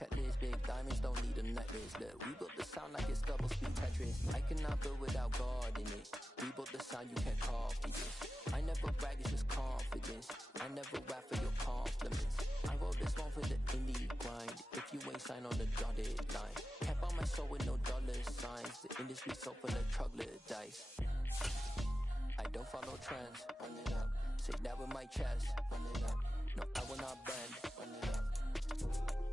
checklist. Big diamonds don't need a necklace. Look, we built the sound like it's double speed Tetris. I cannot build without God in it. We built the sound, you can't copy this. I never brag, it's just confidence. I never rap for your compliments. I wrote this one for the indie grind. If you ain't signed on the dotted line, can't buy my soul with no dollar signs. The industry so full of troglodytes. I don't follow trends. Run it up. Say that with my chest. Run it up. No, I will not bend. Run it up.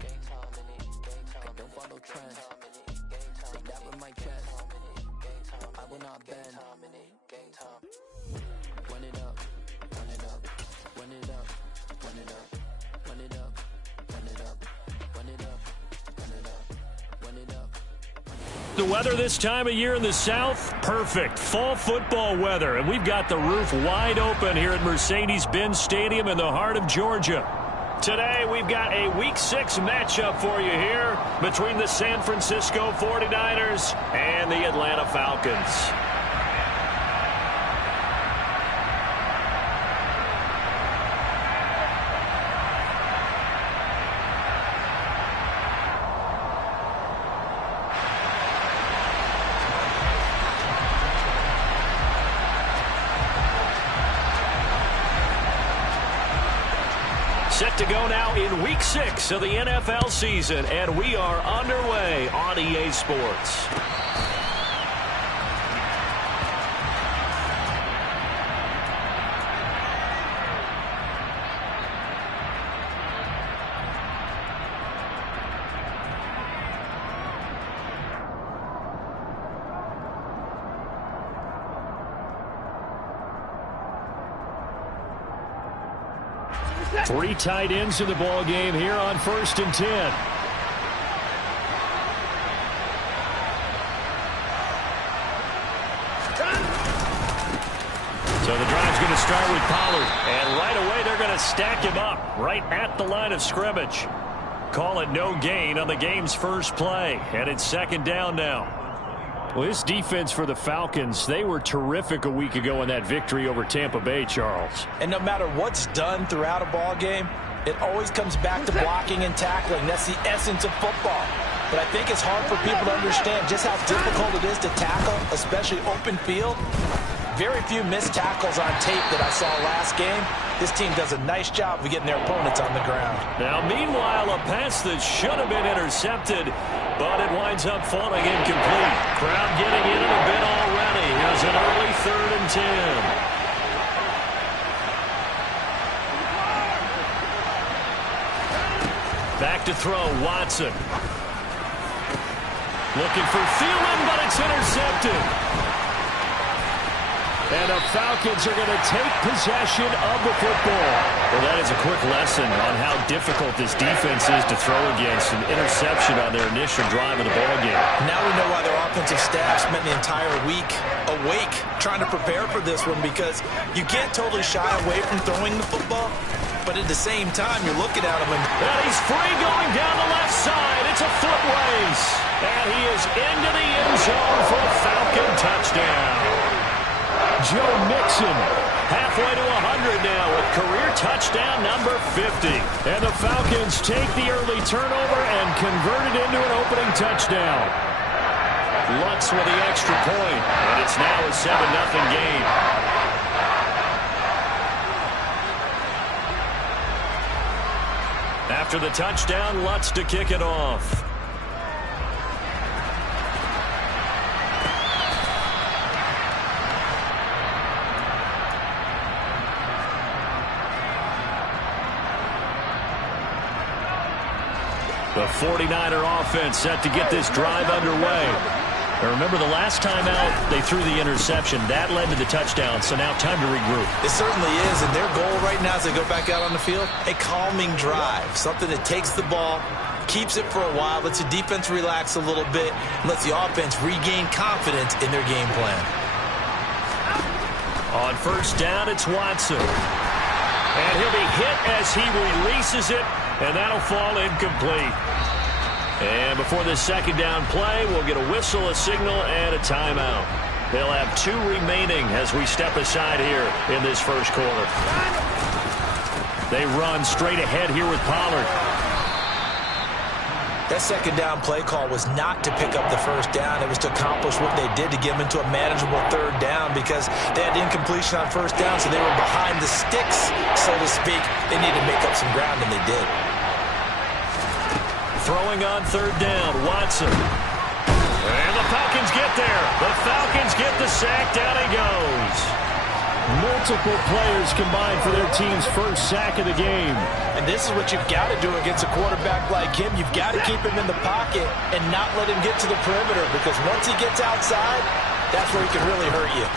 Gang time in it. Gang time. I don't follow trends. Say that with my chest. I will not bend. Gang time. Run it up. Run it up. Run it up. Run it up. Run it up. Run it up. Run it up. Run it up. Run it up. The weather this time of year in the South, perfect. Fall football weather, and we've got the roof wide open here at Mercedes-Benz Stadium in the heart of Georgia. Today, we've got a Week 6 matchup for you here between the San Francisco 49ers and the Atlanta Falcons. Set to go now in Week 6 of the NFL season, and we are underway on EA Sports. Three tight ends in the ball game here on 1st and 10. So the drive's going to start with Pollard. And right away they're going to stack him up right at the line of scrimmage. Call it no gain on the game's first play. And it's 2nd down now. Well, this defense for the Falcons, they were terrific a week ago in that victory over Tampa Bay, Charles. And no matter what's done throughout a ball game, it always comes back to blocking and tackling. That's the essence of football. But I think it's hard for people to understand just how difficult it is to tackle, especially open field. Very few missed tackles on tape that I saw last game. This team does a nice job of getting their opponents on the ground. Now, meanwhile, a pass that should have been intercepted, but it winds up falling incomplete. Crowd getting in it a bit already. Here's an early 3rd and 10. Back to throw, Watson. Looking for Thielen, but it's intercepted. And the Falcons are going to take possession of the football. Well, that is a quick lesson on how difficult this defense is to throw against. An interception on their initial drive of the ballgame. Now we know why their offensive staff spent the entire week awake trying to prepare for this one, because you can't totally shy away from throwing the football, but at the same time, you're looking at him. And he's free going down the left side. It's a foot race. And he is into the end zone for a Falcon touchdown. Joe Mixon halfway to 100 now with career touchdown number 50. And the Falcons take the early turnover and convert it into an opening touchdown. Lutz with the extra point, and it's now a 7-0 game. After the touchdown, Lutz to kick it off. The 49er offense set to get this drive underway. Now remember, the last time out, they threw the interception. That led to the touchdown, so now time to regroup. It certainly is, and their goal right now as they go back out on the field, a calming drive, something that takes the ball, keeps it for a while, lets the defense relax a little bit, and lets the offense regain confidence in their game plan. On 1st down, it's Watson. And he'll be hit as he releases it, and that'll fall incomplete. And before this 2nd down play, we'll get a whistle, a signal, and a timeout. They'll have 2 remaining as we step aside here in this first quarter. They run straight ahead here with Pollard. That second down play call was not to pick up the first down. It was to accomplish what they did to get them into a manageable third down because they had incompletion on first down, so they were behind the sticks, so to speak. They needed to make up some ground, and they did. Throwing on third down, Watson. And the Falcons get there. The Falcons get the sack. Down he goes. Multiple players combined for their team's first sack of the game. And this is what you've got to do against a quarterback like him. You've got to keep him in the pocket and not let him get to the perimeter, because once he gets outside, that's where he can really hurt you.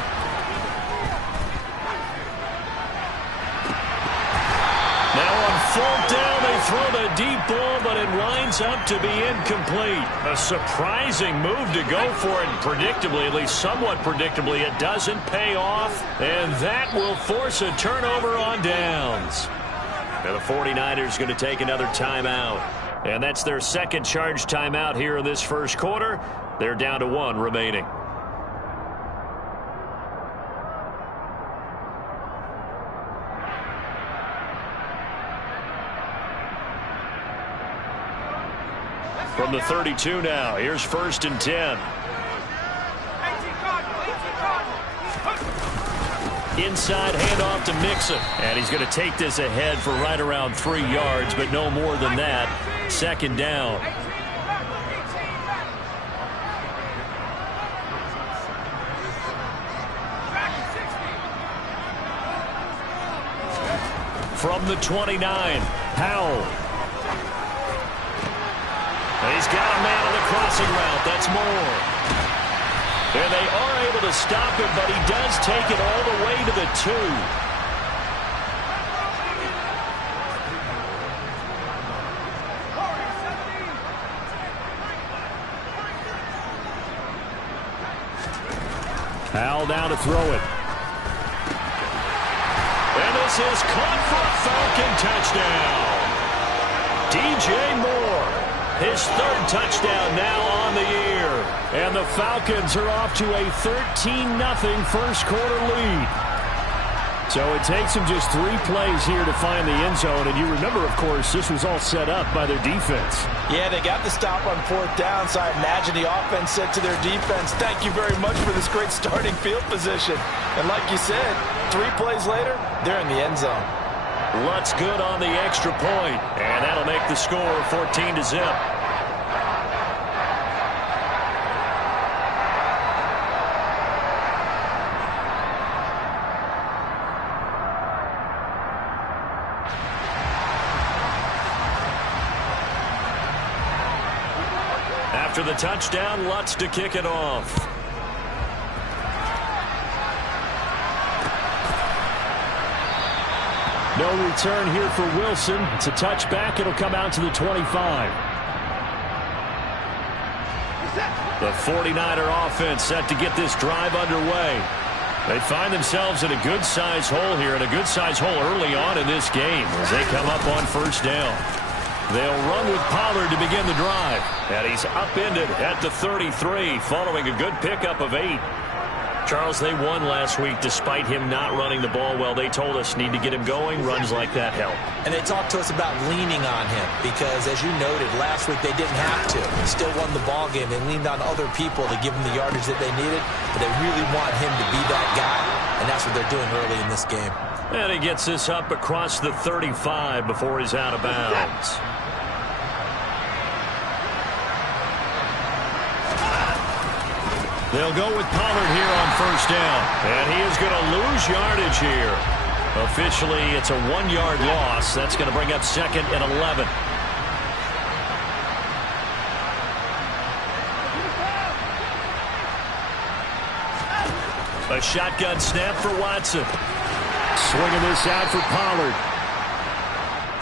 Now on fourth down, they throw the deep ball, but it winds up to be incomplete. A surprising move to go for it, and predictably, at least somewhat predictably, it doesn't pay off, and that will force a turnover on downs. Now the 49ers going to take another timeout, and that's their second charge timeout here in this first quarter. They're down to 1 remaining. From the 32 now, here's 1st and 10. Inside handoff to Mixon. And he's going to take this ahead for right around 3 yards, but no more than that. Second down. From the 29, Howell. And he's got a man on the crossing route. That's Moore. And they are able to stop him, but he does take it all the way to the 2. Howell down to throw it. And this is caught for a Falcon touchdown. DJ Moore. His 3rd touchdown now on the year. And the Falcons are off to a 13-0 first quarter lead. So it takes them just 3 plays here to find the end zone. And you remember, of course, this was all set up by their defense. Yeah, they got the stop on 4th down, so I imagine the offense said to their defense, thank you very much for this great starting field position. And like you said, 3 plays later, they're in the end zone. Lutz good on the extra point, and that'll make the score 14-0. After the touchdown, Lutz to kick it off. No return here for Wilson. It's a touchback. It'll come out to the 25. The 49er offense set to get this drive underway. They find themselves in a good-sized hole here, and a good-sized hole early on in this game as they come up on 1st down. They'll run with Pollard to begin the drive. And he's upended at the 33 following a good pickup of 8. Charles, they won last week despite him not running the ball well. They told us need to get him going. Runs like that help. And they talked to us about leaning on him because, as you noted, last week they didn't have to. They still won the ball game. They leaned on other people to give them the yardage that they needed, but they really want him to be that guy, and that's what they're doing early in this game. And he gets this up across the 35 before he's out of bounds. They'll go with Pollard here on 1st down. And he is going to lose yardage here. Officially, it's a 1-yard loss. That's going to bring up 2nd and 11. A shotgun snap for Watson. Swinging this out for Pollard.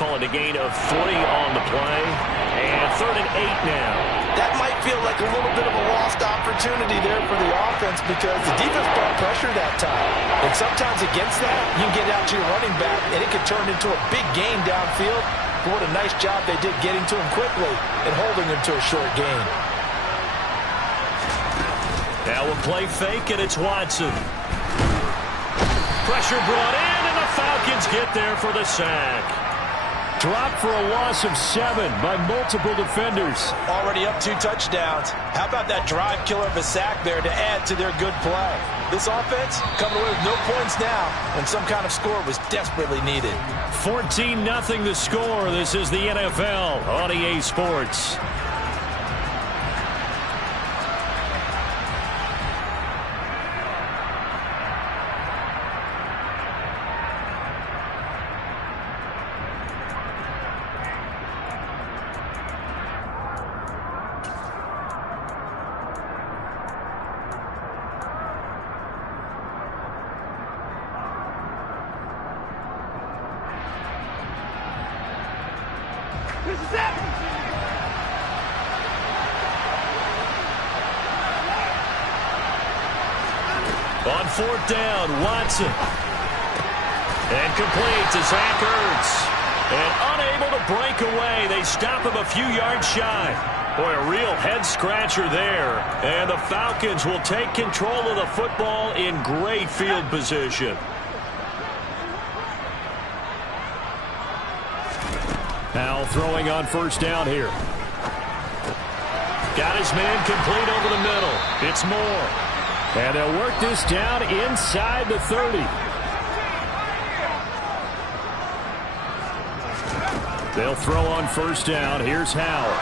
Call it a gain of 3 on the play. And 3rd and 8 now. That might feel like a little bit of a lost opportunity there for the offense because the defense brought pressure that time. And sometimes against that, you can get out to your running back, and it can turn into a big gain downfield. But what a nice job they did getting to him quickly and holding him to a short gain. Now a play fake, and it's Watson. Pressure brought in, and the Falcons get there for the sack. Dropped for a loss of 7 by multiple defenders. Already up 2 touchdowns. How about that drive killer of a sack there to add to their good play? This offense coming away with no points now when some kind of score was desperately needed. 14-0 the score. This is the NFL on EA Sports. On 4th down, Watson. And complete to Zach Ertz. And unable to break away. They stop him a few yards shy. Boy, a real head-scratcher there. And the Falcons will take control of the football in great field position. Now throwing on 1st down here. Got his man complete over the middle. It's Moore. And they'll work this down inside the 30. They'll throw on 1st down. Here's Howard.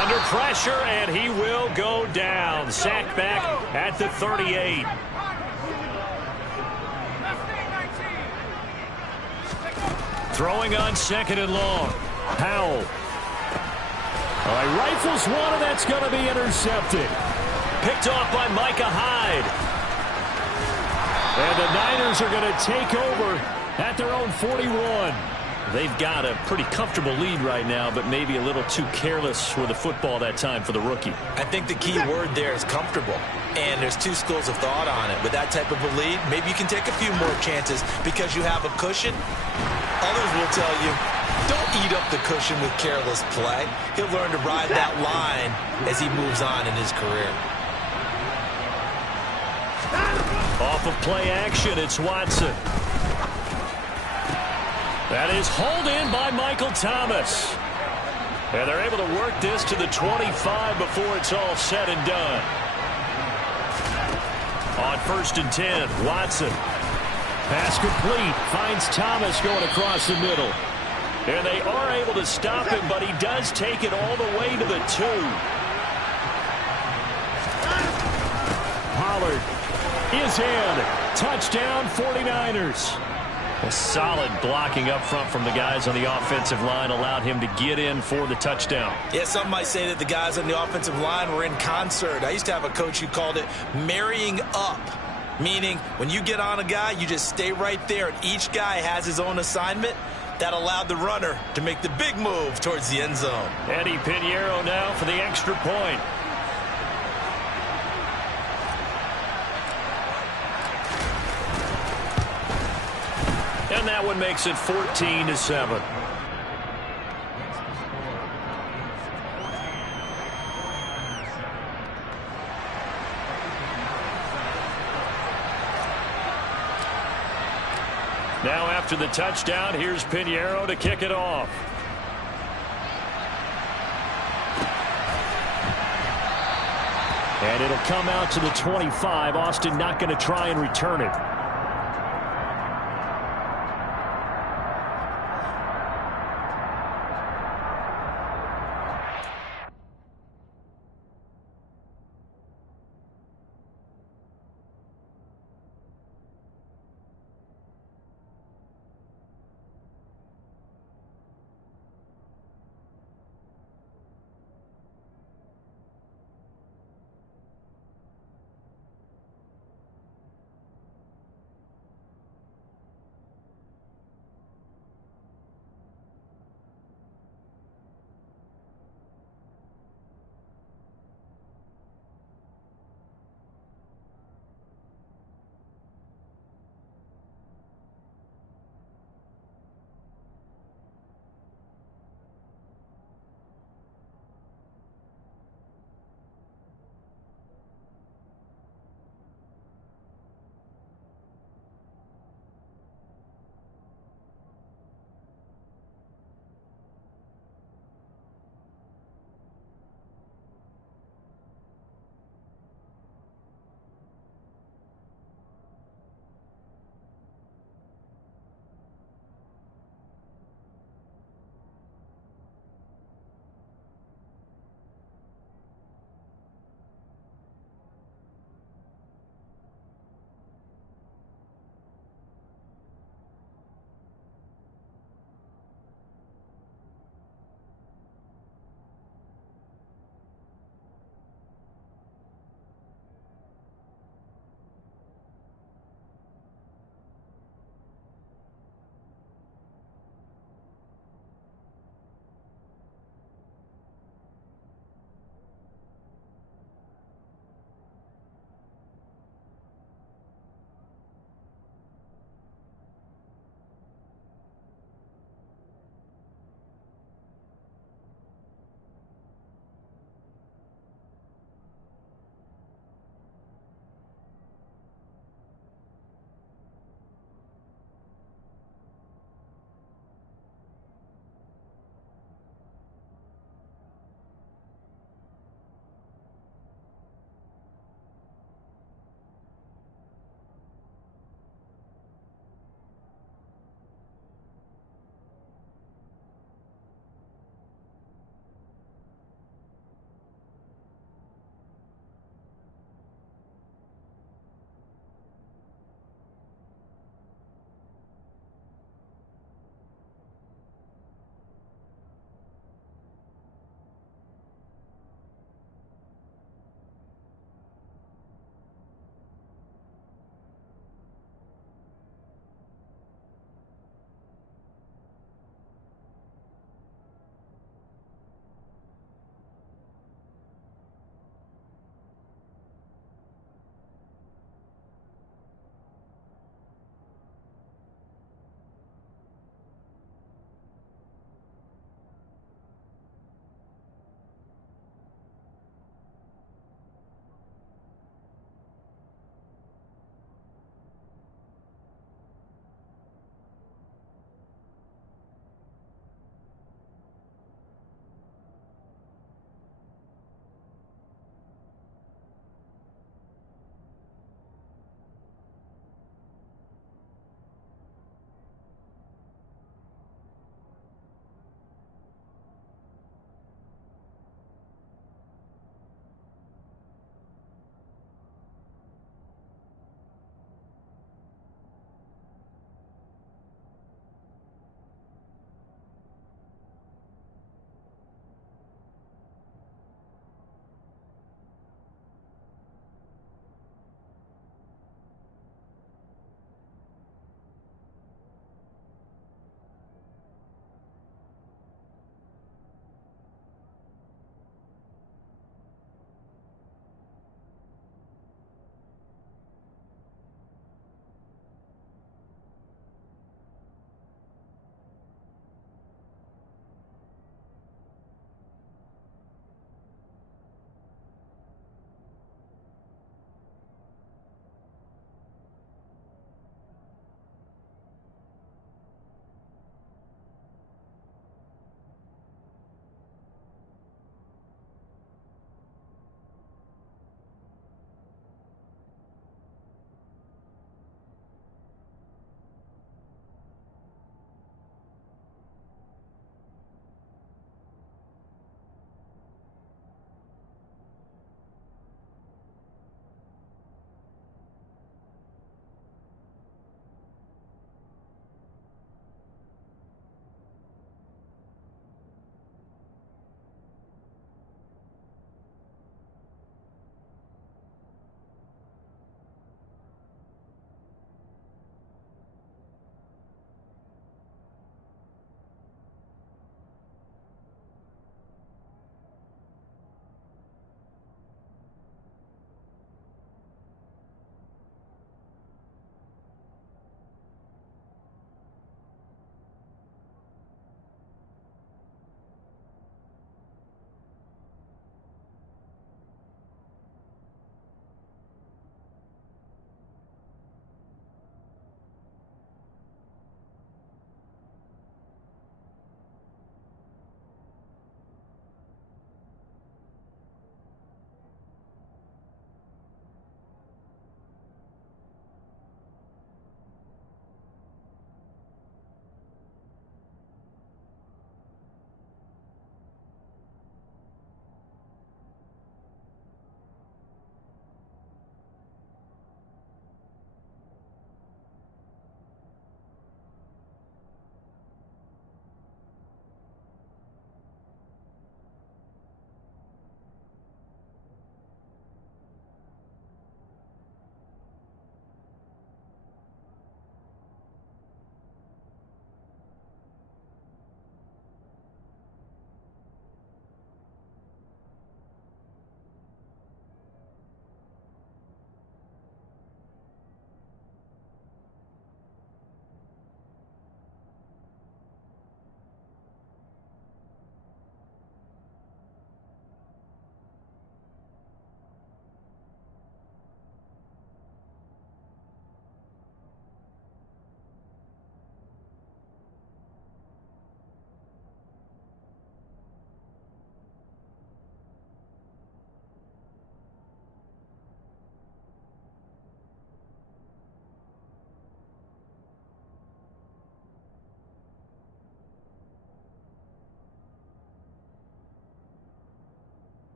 Under pressure, and he will go down. Sacked back at the 38. Throwing on 2nd and long. Howell. All right, rifles one, and that's going to be intercepted. Picked off by Micah Hyde. And the Niners are going to take over at their own 41. They've got a pretty comfortable lead right now, but maybe a little too careless with the football that time for the rookie. I think the key word there is comfortable. And there's 2 schools of thought on it. With that type of a lead, maybe you can take a few more chances because you have a cushion. Others will tell you, don't eat up the cushion with careless play. He'll learn to ride that line as he moves on in his career. Off of play action, it's Watson. That is hauled in by Michael Thomas. And they're able to work this to the 25 before it's all said and done. On 1st and 10, Watson. Pass complete. Finds Thomas going across the middle. And they are able to stop him, but he does take it all the way to the 2. Pollard is in. Touchdown, 49ers. Well, solid blocking up front from the guys on the offensive line allowed him to get in for the touchdown. Yeah, some might say that the guys on the offensive line were in concert. I used to have a coach who called it marrying up, meaning when you get on a guy, you just stay right there, and each guy has his own assignment. That allowed the runner to make the big move towards the end zone. Eddie Pinheiro now for the extra point. And that one makes it 14-7. Now after the touchdown, here's Pinheiro to kick it off. And it'll come out to the 25. Austin not going to try and return it.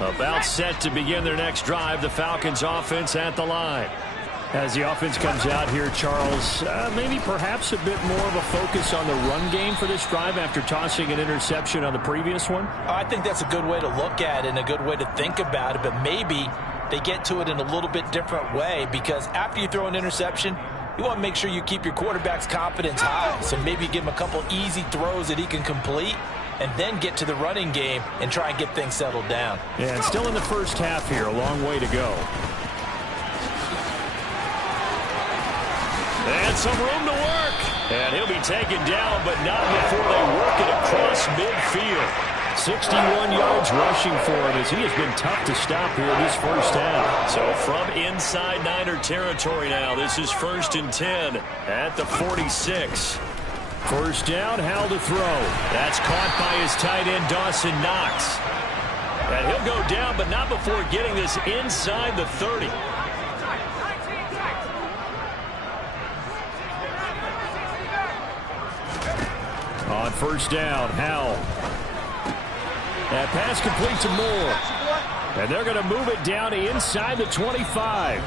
About set to begin their next drive, the Falcons offense at the line. As the offense comes out here, Charles, maybe perhaps a bit more of a focus on the run game for this drive after tossing an interception on the previous one? I think that's a good way to look at it and a good way to think about it, but maybe they get to it in a little bit different way, because after you throw an interception, you want to make sure you keep your quarterback's confidence high. So maybe give him a couple easy throws that he can complete and then get to the running game and try and get things settled down. Yeah, and still in the first half here, a long way to go. And some room to work. And he'll be taken down, but not before they work it across midfield. 61 yards rushing for him, as he has been tough to stop here in this first half. So from inside Niner territory now, this is 1st and 10 at the 46. First down, Howell to throw. That's caught by his tight end, Dawson Knox. And he'll go down, but not before getting this inside the 30. On first down, Howell. That pass complete to Moore. And they're going to move it down to inside the 25.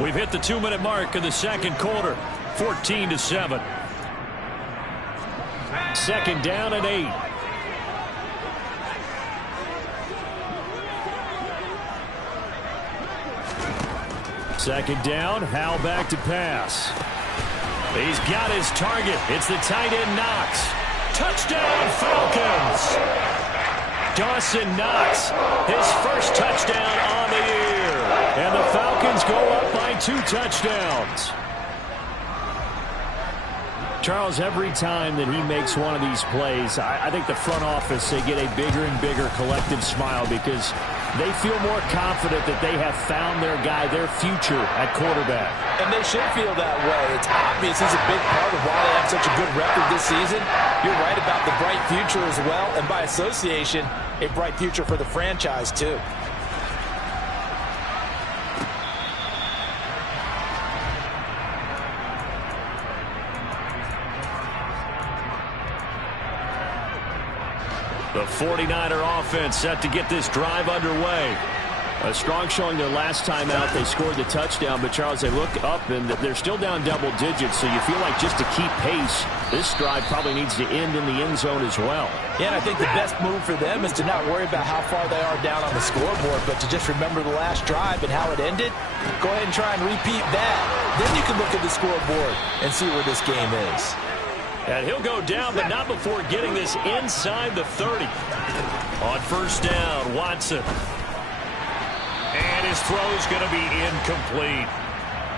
We've hit the 2-minute mark in the second quarter. 14-7. Second down and 8. Second down, Howell back to pass. He's got his target. It's the tight end Knox. Touchdown Falcons! Dawson Knox, his first touchdown on the year. And the Falcons go up by 2 touchdowns. Charles, every time that he makes one of these plays, I think the front office, they get a bigger and bigger collective smile because they feel more confident that they have found their guy, their future at quarterback. And they should feel that way. It's obvious he's a big part of why they have such a good record this season. You're right about the bright future as well, and by association, a bright future for the franchise too. The 49er offense set to get this drive underway. A strong showing their last time out. They scored the touchdown, but Charles, they look up and they're still down double digits, so you feel like just to keep pace, this drive probably needs to end in the end zone as well. Yeah, and I think the best move for them is to not worry about how far they are down on the scoreboard, but to just remember the last drive and how it ended. Go ahead and try and repeat that. Then you can look at the scoreboard and see where this game is. And he'll go down, but not before getting this inside the 30. On first down, Watson. And his throw's going to be incomplete.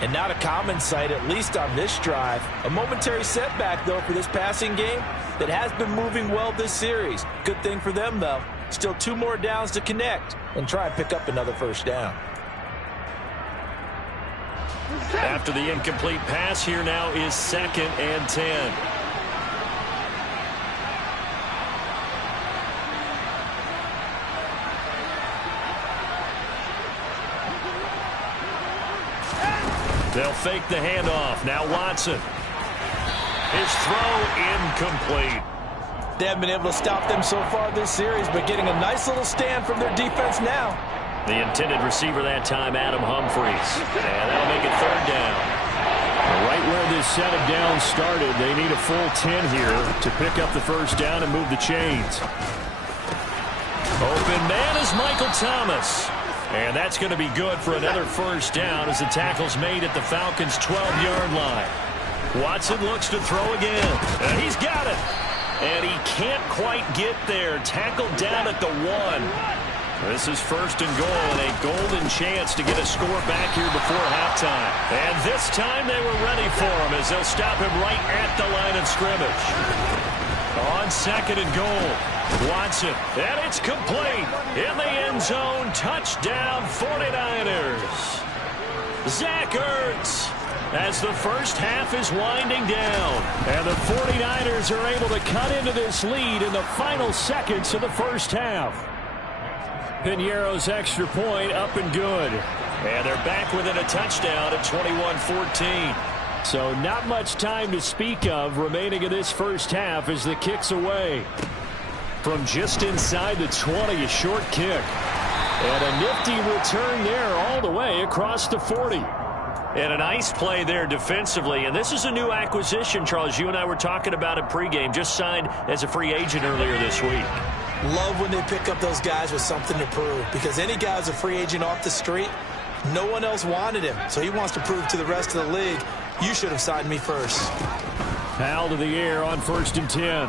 And not a common sight, at least on this drive. A momentary setback, though, for this passing game that has been moving well this series. Good thing for them, though. Still 2 more downs to connect and try and pick up another first down. After the incomplete pass, here now is 2nd and 10. They'll fake the handoff. Now Watson. His throw incomplete. They haven't been able to stop them so far this series, but getting a nice little stand from their defense now. The intended receiver that time, Adam Humphries. And that'll make it 3rd down. Right where this set of downs started, they need a full 10 here to pick up the first down and move the chains. Open man is Michael Thomas. And that's going to be good for another first down as the tackle's made at the Falcons' 12-yard line. Watson looks to throw again. And he's got it. And he can't quite get there. Tackled down at the 1. This is 1st and goal and a golden chance to get a score back here before halftime. And this time they were ready for him as they'll stop him right at the line of scrimmage. On 2nd and goal. Watson, and it's complete in the end zone. Touchdown 49ers. Zach Ertz as the first half is winding down. And the 49ers are able to cut into this lead in the final seconds of the first half. Piñeiro's extra point up and good. And they're back within a touchdown at 21-14. So not much time to speak of remaining in this first half as the kick's away. From just inside the 20, a short kick. And a nifty return there all the way across the 40. And a nice play there defensively. And this is a new acquisition, Charles. You and I were talking about it pregame. Just signed as a free agent earlier this week. Love when they pick up those guys with something to prove. Because any guy's a free agent off the street, no one else wanted him. So he wants to prove to the rest of the league, you should have signed me first. Foul to the air on 1st and 10.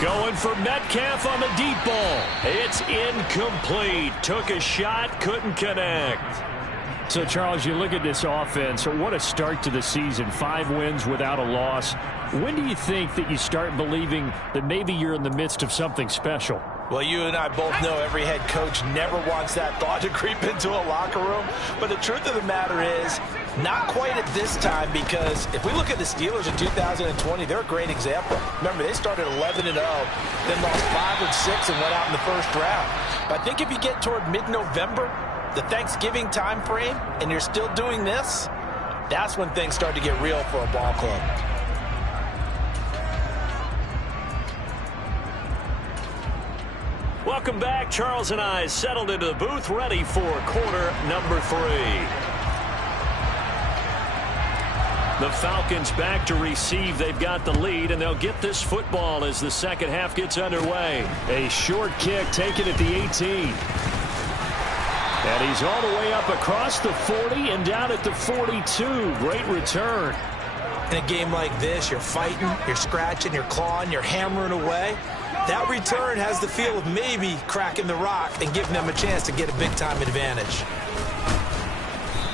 Going for Metcalf on the deep ball. It's incomplete. Took a shot, couldn't connect. So, Charles, you look at this offense. What a start to the season. 5 wins without a loss. When do you think that you start believing that maybe you're in the midst of something special? Well, you and I both know every head coach never wants that thought to creep into a locker room. But the truth of the matter is, not quite at this time, because if we look at the Steelers in 2020, they're a great example. Remember, they started 11-0, then lost 5 of 6 and went out in the first round. But I think if you get toward mid-November, the Thanksgiving time frame, and you're still doing this, that's when things start to get real for a ball club. Welcome back. Charles and I settled into the booth, ready for quarter number 3. The Falcons back to receive. They've got the lead, and they'll get this football as the second half gets underway. A short kick taken at the 18. And he's all the way up across the 40 and down at the 42. Great return. In a game like this, you're fighting, you're scratching, you're clawing, you're hammering away. That return has the feel of maybe cracking the rock and giving them a chance to get a big-time advantage.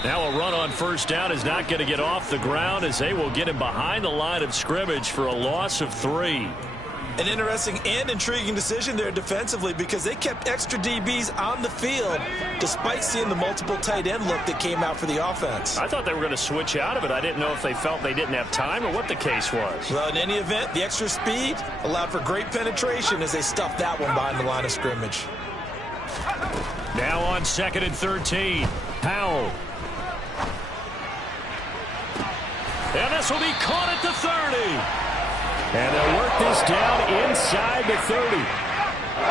Now a run on first down is not going to get off the ground, as they will get him behind the line of scrimmage for a loss of 3. An interesting and intriguing decision there defensively, because they kept extra DBs on the field despite seeing the multiple tight end look that came out for the offense. I thought they were going to switch out of it. I didn't know if they felt they didn't have time or what the case was. Well, in any event, the extra speed allowed for great penetration as they stuffed that one behind the line of scrimmage. Now on 2nd and 13. Powell. And this will be caught at the 30. And they'll work this down inside the 30.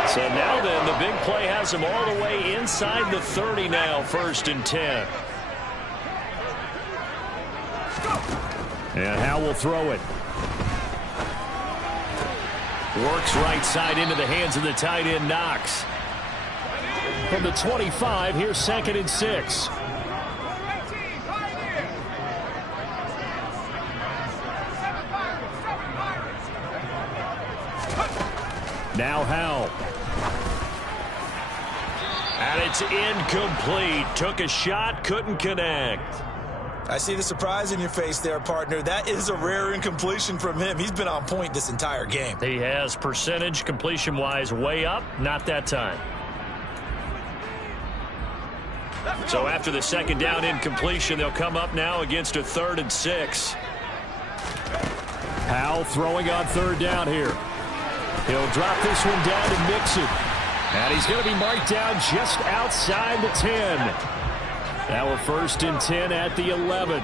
So now then, the big play has them all the way inside the 30 now, 1st and 10. And Howell will throw it. Works right side into the hands of the tight end, Knox. From the 25, here's 2nd and 6. Now Howell. And it's incomplete. Took a shot, couldn't connect. I see the surprise in your face there, partner. That is a rare incompletion from him. He's been on point this entire game. He has percentage completion-wise way up. Not that time. So after the 2nd down incompletion, they'll come up now against a 3rd and 6. Powell throwing on 3rd down here. He'll drop this one down to Mixon. And he's going to be marked down just outside the 10. Now a 1st and 10 at the 11.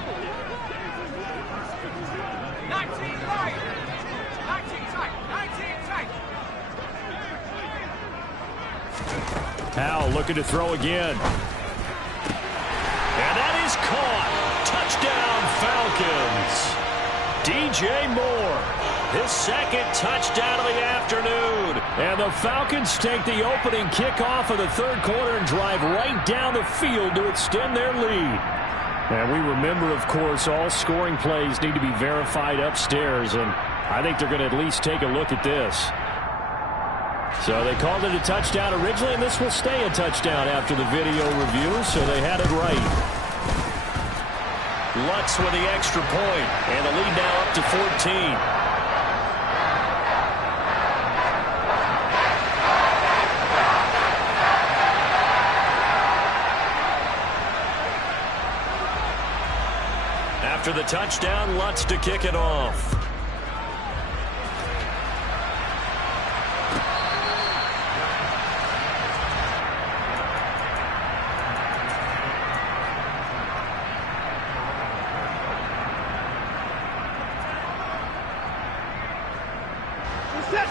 Powell looking to throw again. And that is caught. Touchdown, Falcons. DJ Moore. His 2nd touchdown of the afternoon. And the Falcons take the opening kickoff of the 3rd quarter and drive right down the field to extend their lead. And we remember, of course, all scoring plays need to be verified upstairs. And I think they're going to at least take a look at this. So they called it a touchdown originally, and this will stay a touchdown after the video review, so they had it right. Lutz with the extra point, and the lead now up to 14. After the touchdown, Lutz to kick it off.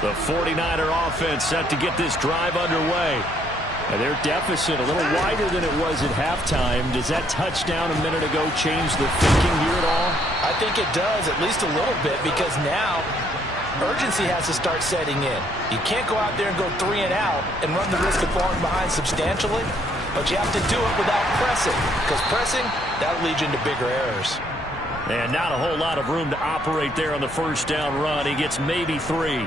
The 49er offense set to get this drive underway. And their deficit a little wider than it was at halftime. Does that touchdown a minute ago change the thinking here at all? I think it does, at least a little bit, because now urgency has to start setting in. You can't go out there and go 3 and out and run the risk of falling behind substantially, but you have to do it without pressing, because pressing, that'll lead you into bigger errors. And not a whole lot of room to operate there on the first down run. He gets maybe 3.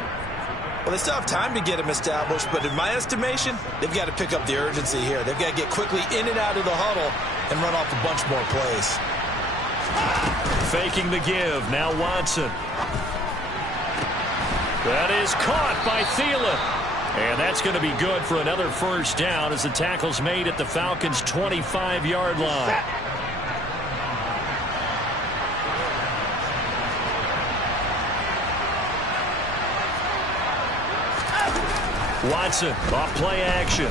Well, they still have time to get him established, but in my estimation, they've got to pick up the urgency here. They've got to get quickly in and out of the huddle and run off a bunch more plays. Faking the give. Now Watson. That is caught by Thielen. And that's going to be good for another first down as the tackle's made at the Falcons' 25-yard line. Watson off play action.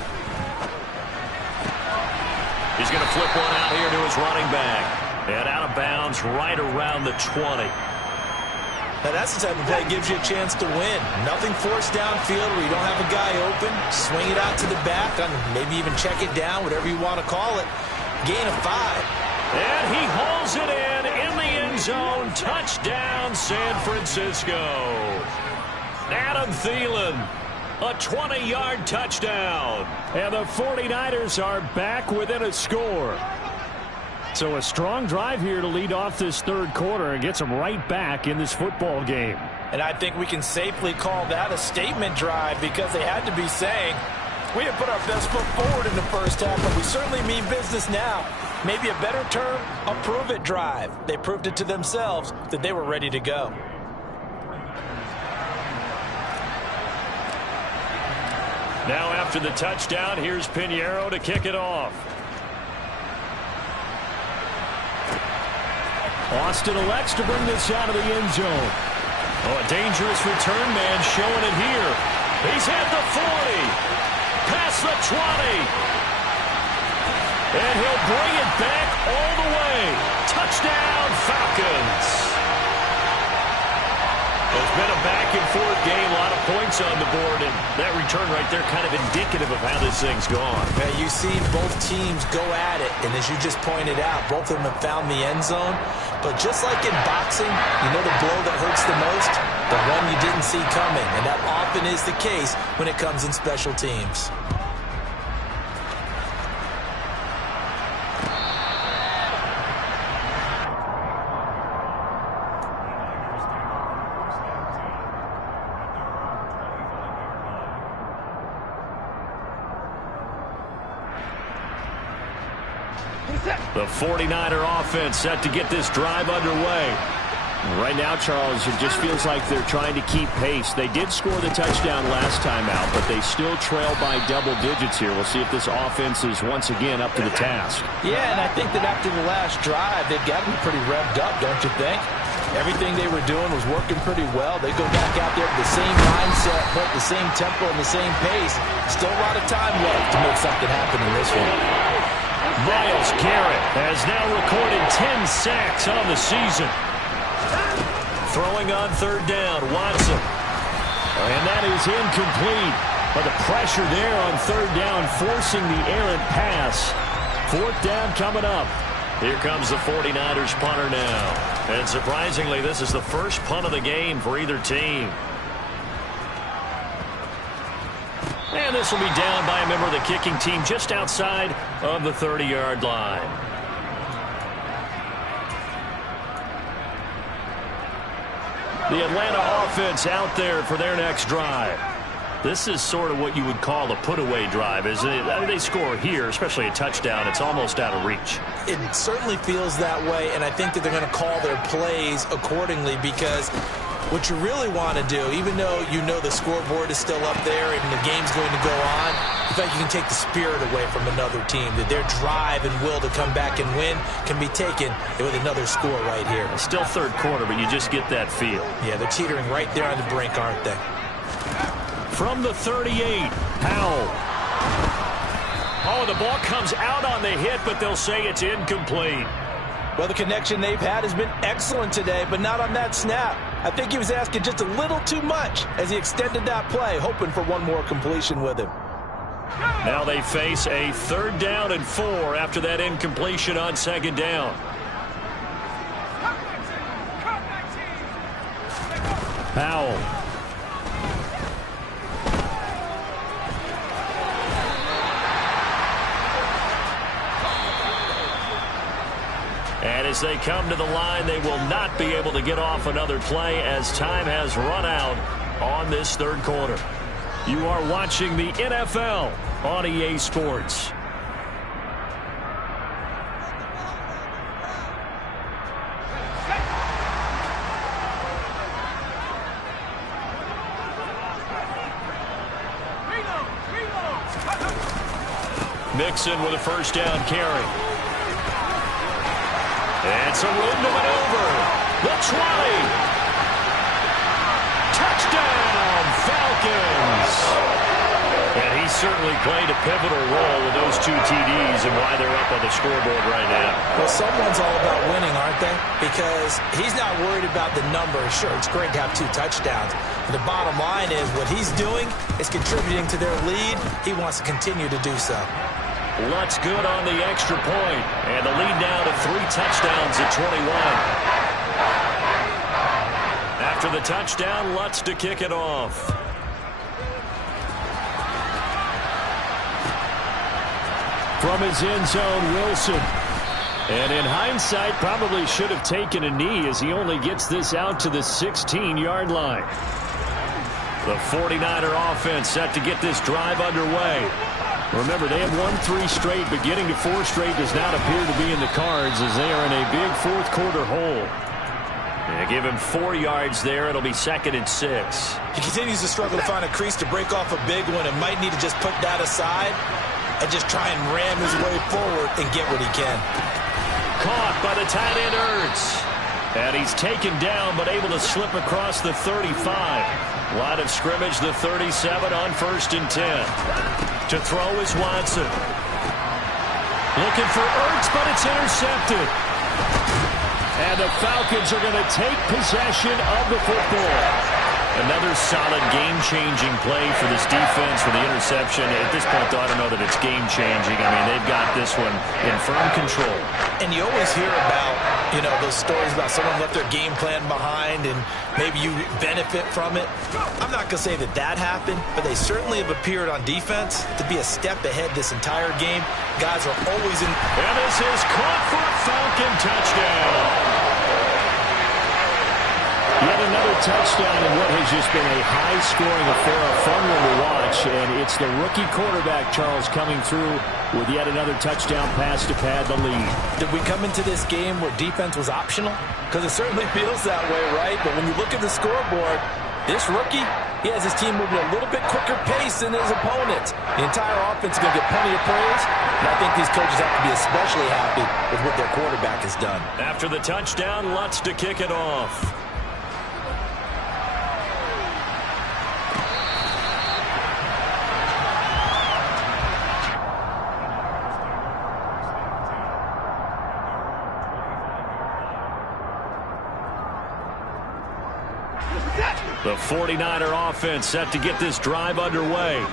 He's going to flip one out here to his running back. And out of bounds right around the 20. Now that's the type of play that gives you a chance to win. Nothing forced downfield where you don't have a guy open. Swing it out to the back, and maybe even check it down, whatever you want to call it. Gain of 5. And he hauls it in the end zone. Touchdown, San Francisco. Adam Thielen. A 20-yard touchdown. And the 49ers are back within a score. So a strong drive here to lead off this third quarter and gets them right back in this football game. And I think we can safely call that a statement drive because they had to be saying, we have put our best foot forward in the first half, but we certainly mean business now. Maybe a better term, a prove-it drive. They proved it to themselves that they were ready to go. Now after the touchdown, here's Pinheiro to kick it off. Austin elects to bring this out of the end zone. Oh, a dangerous return man showing it here. He's at the 40. Past the 20. And he'll bring it back all the way. Touchdown, Falcons. It's been a back-and-forth game, a lot of points on the board, and that return right there kind of indicative of how this thing's gone. Yeah, you've seen both teams go at it, and as you just pointed out, both of them have found the end zone. But just like in boxing, you know the blow that hurts the most? The one you didn't see coming, and that often is the case when it comes in special teams. The 49er offense set to get this drive underway. Right now, Charles, it just feels like they're trying to keep pace. They did score the touchdown last time out, but they still trail by double digits here. We'll see if this offense is once again up to the task. Yeah, and I think that after the last drive, they've got to be pretty revved up, don't you think? Everything they were doing was working pretty well. They go back out there with the same mindset, but the same tempo and the same pace. Still a lot of time left to make something happen in this one. Myles Garrett has now recorded 10 sacks on the season. Throwing on third down, Watson. And that is incomplete. But the pressure there on third down, forcing the errant pass. Fourth down coming up. Here comes the 49ers punter now. And surprisingly, this is the first punt of the game for either team. And this will be down by a member of the kicking team just outside of the 30-yard line. The Atlanta offense out there for their next drive. This is sort of what you would call a put-away drive, isn't it? I mean, they score here, especially a touchdown. It's almost out of reach. It certainly feels that way, and I think that they're going to call their plays accordingly because what you really want to do, even though you know the scoreboard is still up there and the game's going to go on, you think you can take the spirit away from another team, that their drive and will to come back and win can be taken with another score right here. It's still third quarter, but you just get that feel. Yeah, they're teetering right there on the brink, aren't they? From the 38, Powell. Oh, the ball comes out on the hit, but they'll say it's incomplete. Well, the connection they've had has been excellent today, but not on that snap. I think he was asking just a little too much as he extended that play, hoping for one more completion with him. Now they face a 3rd down and 4 after that incompletion on 2nd down. Powell. And as they come to the line, they will not be able to get off another play as time has run out on this 3rd quarter. You are watching the NFL on EA Sports. Mixon with a 1st down carry. And some room to maneuver. The 20. Touchdown, Falcons. And he certainly played a pivotal role with those 2 TDs and why they're up on the scoreboard right now. Well, someone's all about winning, aren't they? Because he's not worried about the numbers. Sure, it's great to have 2 touchdowns. But the bottom line is what he's doing is contributing to their lead. He wants to continue to do so. Lutz good on the extra point. And the lead now to 3 touchdowns at 21. After the touchdown, Lutz to kick it off. From his end zone, Wilson. And in hindsight, probably should have taken a knee as he only gets this out to the 16-yard line. The 49er offense set to get this drive underway. Remember, they have won 3 straight, but getting to 4 straight does not appear to be in the cards as they are in a big 4th quarter hole. And give him 4 yards there. It'll be 2nd and 6. He continues to struggle to find a crease to break off a big one and might need to just put that aside and just try and ram his way forward and get what he can. Caught by the tight end, Ertz. And he's taken down but able to slip across the 35. Line of scrimmage, the 37 on 1st and 10. To throw is Watson. Looking for Ertz, but it's intercepted. And the Falcons are going to take possession of the football. Another solid game-changing play for this defense for the interception. At this point, though, I don't know that it's game-changing. I mean, they've got this one in firm control. And you always hear about, those stories about someone left their game plan behind and maybe you benefit from it. I'm not going to say that that happened, but they certainly have appeared on defense to be a step ahead this entire game. Guys are always in. And this is caught for a Falcon touchdown. Yet another touchdown in what has just been a high-scoring affair, a fun one to watch. And it's the rookie quarterback, Charles, coming through with yet another touchdown pass to pad the lead. Did we come into this game where defense was optional? Because it certainly feels that way, right? But when you look at the scoreboard, this rookie, he has his team moving a little bit quicker pace than his opponents. The entire offense is going to get plenty of praise. And I think these coaches have to be especially happy with what their quarterback has done. After the touchdown, Lutz to kick it off. The 49er offense set to get this drive underway.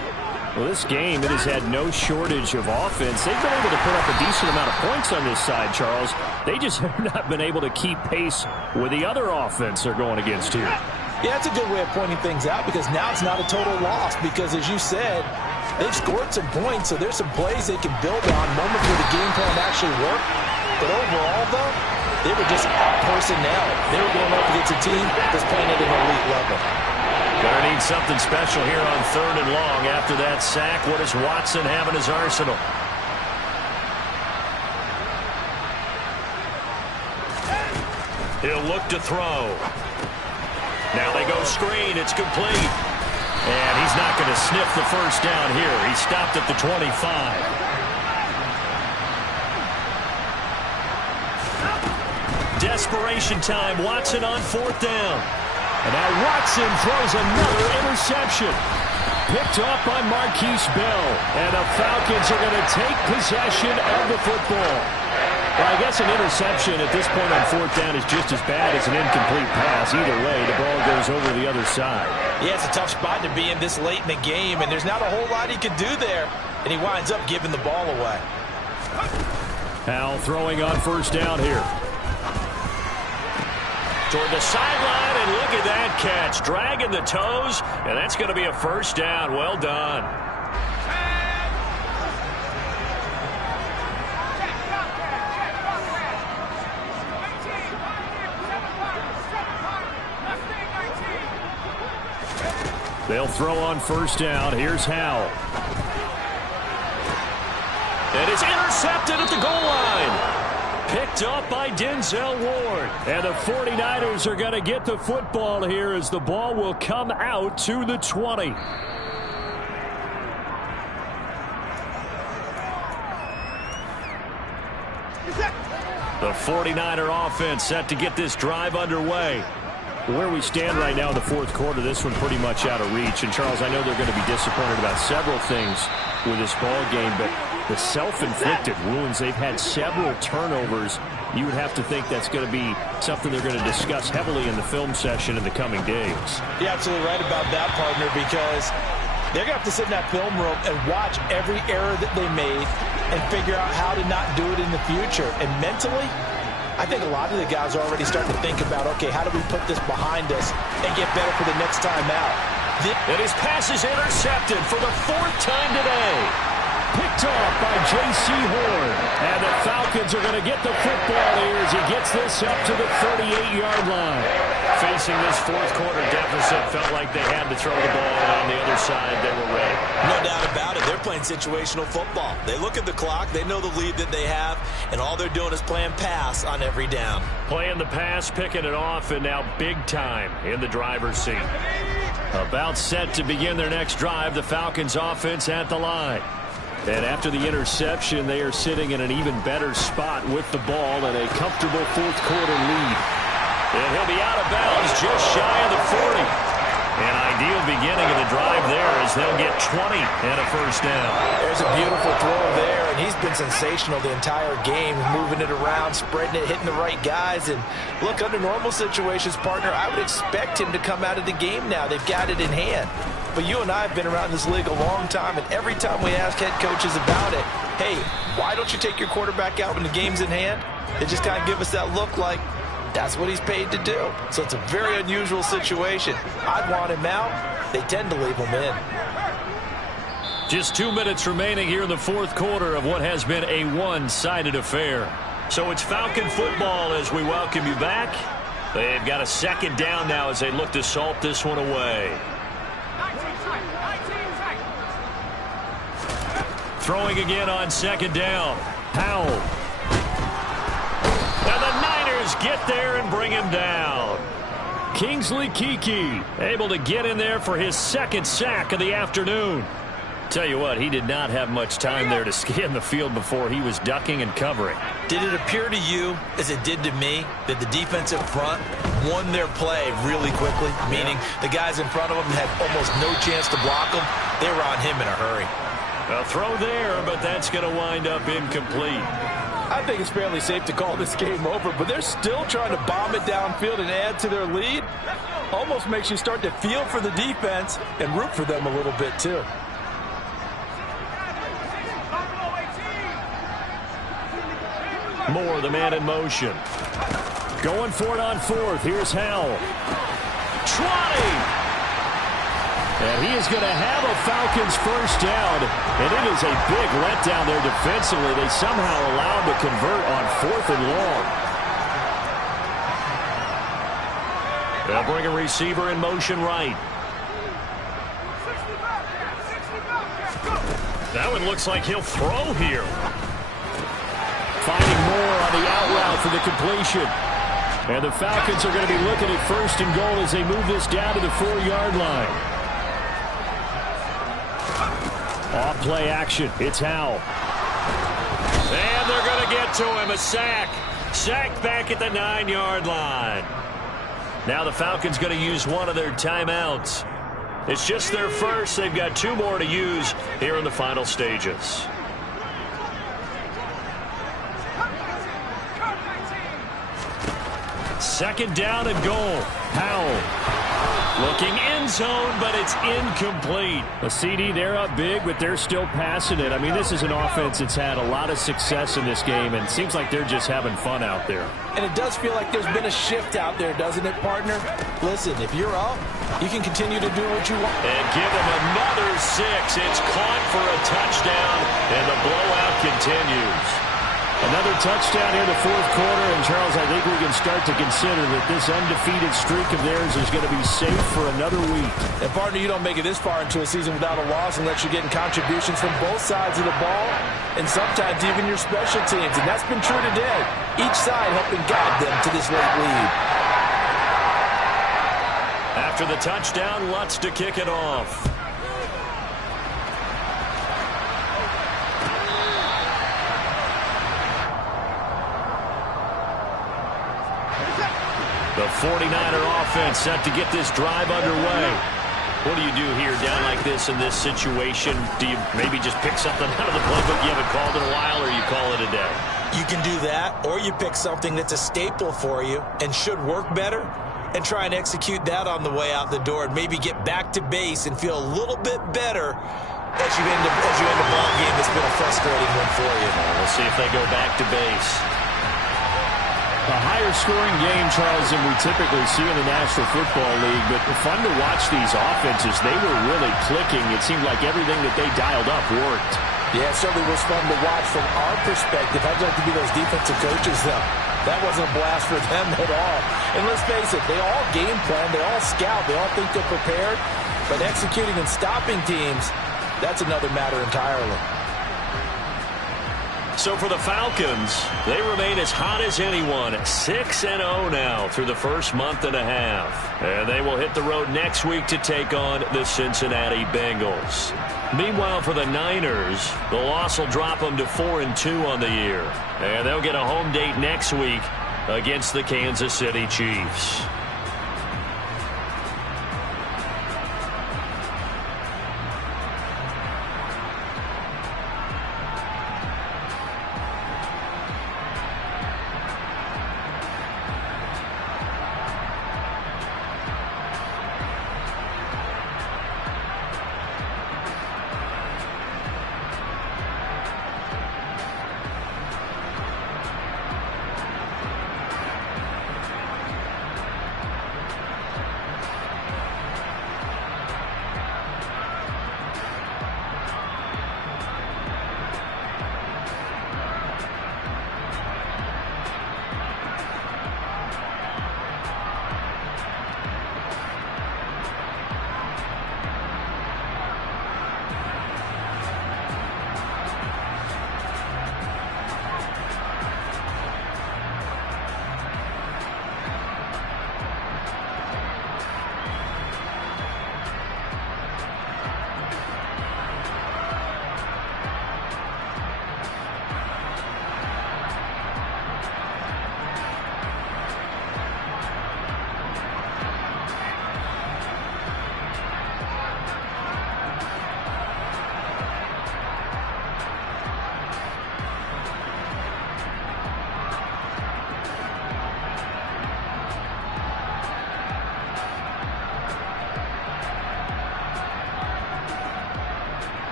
Well, this game, it has had no shortage of offense. They've been able to put up a decent amount of points on this side, Charles. They just have not been able to keep pace with the other offense they're going against here. Yeah, that's a good way of pointing things out because now it's not a total loss because, as you said, they've scored some points, so there's some plays they can build on, moments where the game plan actually worked. But overall, though, they were just out-personnel. They were going up against a team that's playing at an elite level. Gonna need something special here on 3rd and long. After that sack, what does Watson have in his arsenal? He'll look to throw. Now they go screen. It's complete. And he's not going to sniff the 1st down here. He stopped at the 25. Desperation time. Watson on 4th down. And now Watson throws another interception. Picked off by Marquise Bell. And the Falcons are going to take possession of the football. Well, I guess an interception at this point on 4th down is just as bad as an incomplete pass. Either way, the ball goes over the other side. Yeah, it's a tough spot to be in this late in the game, and there's not a whole lot he can do there. and he winds up giving the ball away. Howell throwing on first down here. Toward the sideline, and look at that catch. Dragging the toes, and that's going to be a first down. Well done. They'll throw on first down. Here's Howell. And it's intercepted at the goal line. Picked up by Denzel Ward. And the 49ers are going to get the football here as the ball will come out to the 20. The 49er offense set to get this drive underway. Where we stand right now in the fourth quarter, this one pretty much out of reach. And, Charles, I know they're going to be disappointed about several things with this ball game, but the self-inflicted wounds, they've had several turnovers. You would have to think that's going to be something they're going to discuss heavily in the film session in the coming days. You're absolutely right about that, partner, because they're going to have to sit in that film room and watch every error that they made and figure out how to not do it in the future. And mentally, I think a lot of the guys are already starting to think about, okay, how do we put this behind us and get better for the next time out? And his pass is intercepted for the fourth time today. Picked off by J.C. Horn. And the Falcons are going to get the football here as he gets this up to the 38-yard line. Facing this fourth quarter deficit, felt like they had to throw the ball, and on the other side, they were ready. No doubt about it. They're playing situational football. They look at the clock, they know the lead that they have, and all they're doing is playing pass on every down. Playing the pass, picking it off, and now big time in the driver's seat. About set to begin their next drive, the Falcons offense at the line. And after the interception, they are sitting in an even better spot with the ball and a comfortable fourth quarter lead. And he'll be out of bounds just shy of the 40. An ideal beginning of the drive there as they'll get 20 and a first down. There's a beautiful throw there, and he's been sensational the entire game, moving it around, spreading it, hitting the right guys. And look, under normal situations, partner, I would expect him to come out of the game now. They've got it in hand. But you and I have been around this league a long time, and every time we ask head coaches about it, hey, why don't you take your quarterback out when the game's in hand? They just kind of give us that look like that's what he's paid to do. So it's a very unusual situation. I'd want him out. They tend to leave him in. Just 2 minutes remaining here in the fourth quarter of what has been a one-sided affair. So it's Falcon football as we welcome you back. They've got a second down now as they look to salt this one away. Throwing again on second down. Howell. And the Niners get there and bring him down. Kingsley Keke able to get in there for his second sack of the afternoon. Tell you what, he did not have much time there to scan the field before he was ducking and covering. Did it appear to you, as it did to me, that the defensive front won their play really quickly? Meaning the guys in front of them had almost no chance to block them. They were on him in a hurry. A throw there, but that's going to wind up incomplete. I think it's fairly safe to call this game over, but they're still trying to bomb it downfield and add to their lead. Almost makes you start to feel for the defense and root for them a little bit too. Moore, the man in motion. Going for it on fourth. Here's Howell. Trotting. And he is going to have a Falcons first down. And it is a big letdown there defensively. They somehow allowed to convert on fourth and long. They'll bring a receiver in motion right. That one looks like he'll throw here. Finding Moore on the out route for the completion. And the Falcons are going to be looking at first and goal as they move this down to the 4-yard line. Off play action. It's Howell. And they're going to get to him. A sack. Sacked back at the 9-yard line. Now the Falcons going to use one of their timeouts. It's just their first. They've got 2 more to use here in the final stages. Second down and goal. Howell Looking end zone, but it's incomplete. A CD, they're up big, but they're still passing it. I mean, this is an offense that's had a lot of success in this game, and it seems like they're just having fun out there. And it does feel like there's been a shift out there, doesn't it, partner? Listen, if you're up, you can continue to do what you want. And give them another 6. It's caught for a touchdown, and the blowout continues. Another touchdown here in the fourth quarter, and Charles, I think we can start to consider that this undefeated streak of theirs is going to be safe for another week. And partner, you don't make it this far into a season without a loss unless you're getting contributions from both sides of the ball, and sometimes even your special teams. And that's been true today. Each side helping guide them to this late lead. After the touchdown, Lutz to kick it off. The 49er offense set to get this drive underway. What do you do here down like this in this situation? Do you maybe just pick something out of the playbook you haven't called in a while, or you call it a day? You can do that, or you pick something that's a staple for you and should work better and try and execute that on the way out the door and maybe get back to base and feel a little bit better as you end a ball game that's been a frustrating one for you. We'll see if they go back to base. A higher-scoring game, Charles, than we typically see in the National Football League, but fun to watch these offenses. They were really clicking. It seemed like everything that they dialed up worked. Yeah, it certainly was fun to watch from our perspective. I'd like to be those defensive coaches, though. That wasn't a blast for them at all. And let's face it, they all game plan, they all scout, they all think they're prepared, but executing and stopping teams, that's another matter entirely. So for the Falcons, they remain as hot as anyone at 6-0 now through the first month and a half. And they will hit the road next week to take on the Cincinnati Bengals. Meanwhile, for the Niners, the loss will drop them to 4-2 on the year. And they'll get a home date next week against the Kansas City Chiefs.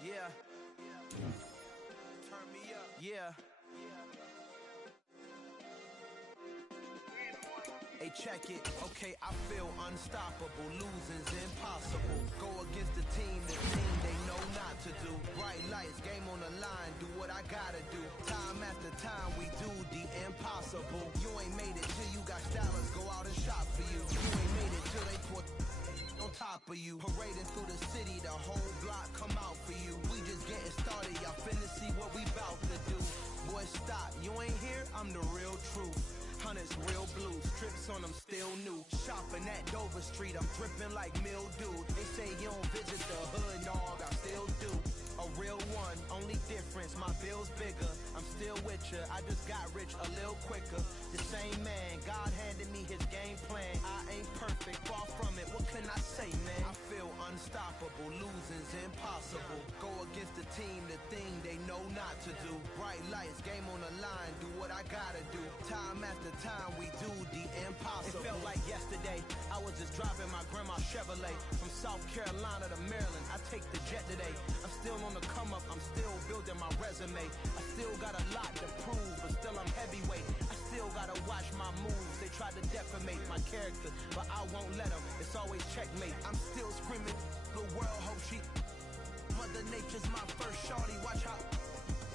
Yeah. Turn me up. Yeah. Hey, check it. Okay, I feel unstoppable. Losing's impossible. Go against the team they know not to do. Bright lights, game on the line. Do what I gotta do. Time after time, we do the impossible. You ain't made it till you got stylers go out and shop for you. You ain't made it till they put on top of you. Parading through the city, the whole block come out for you. We just getting started, y'all finna see what we bout to do. Boy, stop, you ain't here, I'm the real truth. Hunters, real blue, strips on them still new. Shopping at Dover Street, I'm dripping like mildew. They say you don't visit the hood, dog, I still do. A real one, only difference, my bill's bigger. I'm still with ya, I just got rich a little quicker. The same man, God handed me his game plan. I ain't perfect, far from it, what can I say, man? I feel unstoppable, losing's impossible. Go against the team, the thing they know not to do. Bright lights, game on the line, do what I gotta do. Time after time, we do the impossible. It felt like yesterday, I was just driving my grandma's Chevrolet. From South Carolina to Maryland, I take the jet today. I'm still on the come up, I'm still building my resume. I still got a lot to prove, but still I'm heavyweight. I still gotta watch my moves. They try to defamate my character, but I won't let them. It's always checkmate. I'm still screaming, the world hope she. Mother Nature's my first shorty, watch how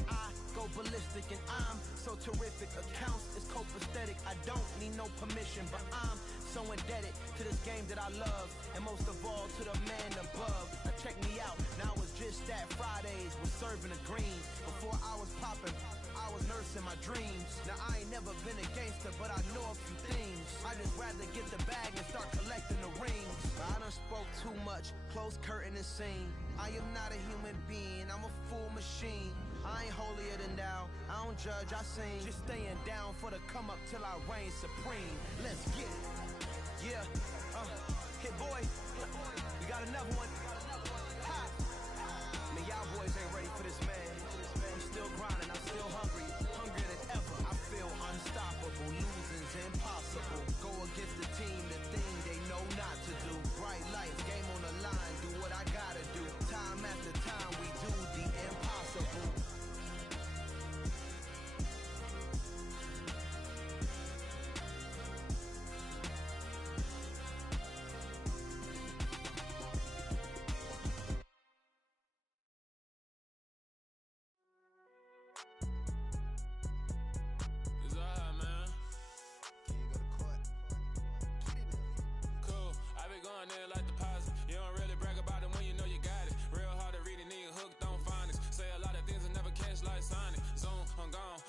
I go ballistic and I'm so terrific. Accounts is copacetic, I don't need no permission, but I'm so indebted to this game that I love, and most of all to the man above. Now check me out, now it's just that Fridays was serving the greens. Before I was popping, I was nursing my dreams. Now I ain't never been a gangster, but I know a few things. I just rather get the bag and start collecting the rings. But I done spoke too much, close curtain and scene. I am not a human being, I'm a full machine. I ain't holier than thou, I don't judge, I sing. Just staying down for the come up till I reign supreme. Let's get it. Yeah, hit boy, we got another one. Ha! Man, y'all boys ain't ready for this, man. I'm still grinding, I'm still hungry, hungrier than ever. I feel unstoppable, losing's impossible. Go against the team, the thing they know not to do. Bright lights, game on the line, do what I gotta do. Time after time, we do the impossible.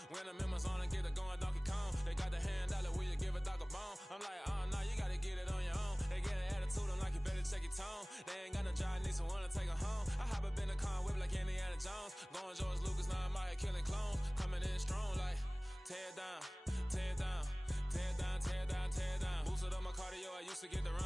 When I'm in my zone and get it going Donkey Kong. They got the hand dollar, will you give a dog a bone? I'm like, oh no, you gotta get it on your own. They get an attitude, I'm like, you better check your tone. They ain't got no job, need someone to take her home. I hop up in the car, whip like Indiana Jones. Going George Lucas, now I'm out here killing clones. Coming in strong like, tear it down, tear it down, tear it down, tear it down, tear it down. Boosted up my cardio, I used to get the run.